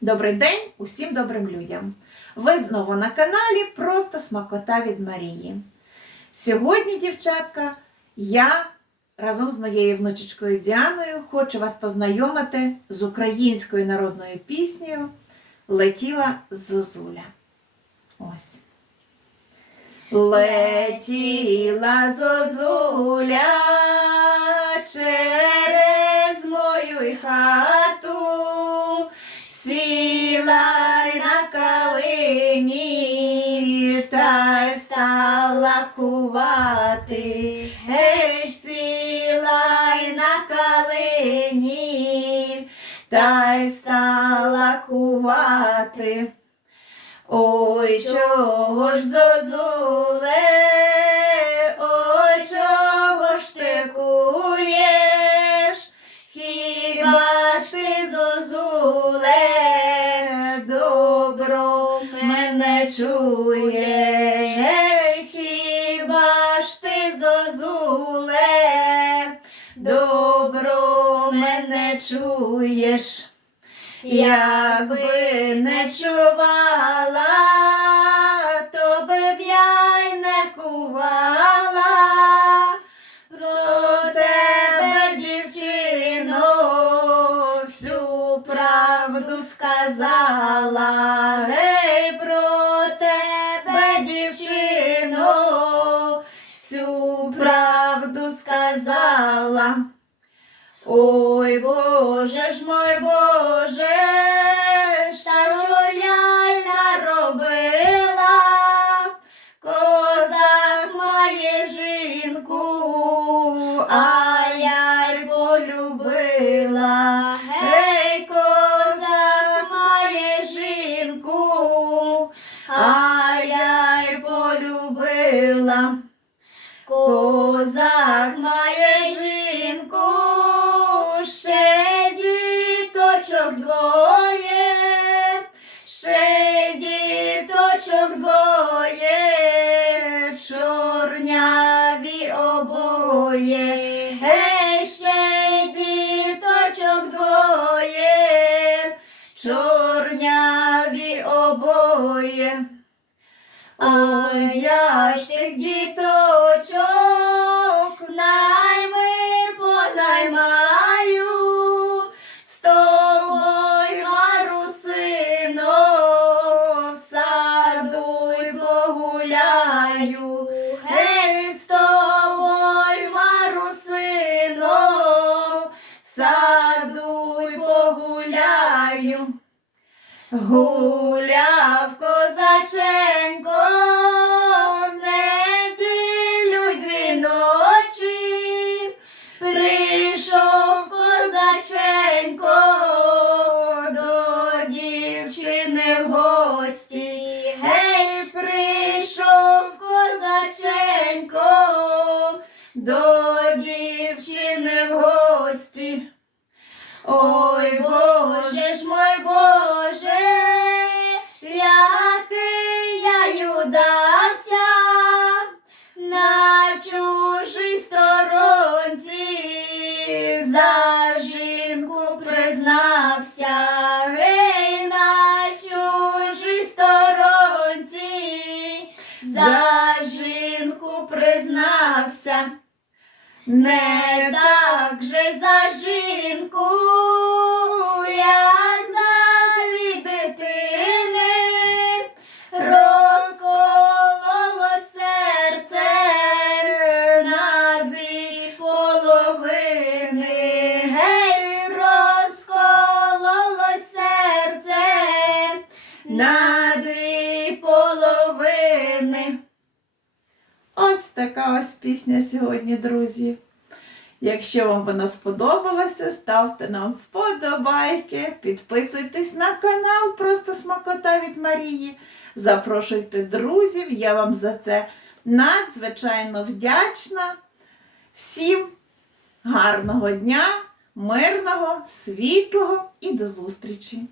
Добрий день усім добрим людям! Ви знову на каналі Просто Смакота від Марії. Сьогодні, дівчатка, я разом з моєю внучечкою Діаною хочу вас познайомити з українською народною піснею Летіла Зозуля. Ось. Летіла зозуля через мою хату, сіла на калині та й стала кувати. Гей, сіла на калині та й стала кувати. Ой, чого ж зозуле, добро мене чуєш, Ей, хіба ж ти зозуле, добро мене чуєш. Якби не чувала, то б я не кувала. Про тебе, дівчино, всю правду сказала. Гей, про тебе, дівчино, всю правду сказала. Ой, Боже ж мой Боже, полюбила. Козак має жінку, ще діточок двоє, ще діточок двоє, чорняві обоє, гей, ще діточок двоє, чорняві обоє. Ой, я діточок найми понаймаю, з тобою, Марусино, саду погуляю. З тобою, Марусино, в саду й погуляю. Гуляв козаченко, дівчини в гості. Гей, прийшов козаченко до дівчини в гості. Ой, Боже ж мой Боже, який я юдався на чужій сторонці, за жінку признався, признався. Не так же за жінку, як за дитини, розкололо серце на дві половини, гей, розкололо серце на дві половини. Ось така ось пісня сьогодні, друзі. Якщо вам вона сподобалася, ставте нам вподобайки, підписуйтесь на канал Просто Смакота від Марії. Запрошуйте друзів, я вам за це надзвичайно вдячна. Всім гарного дня, мирного, світлого і до зустрічі!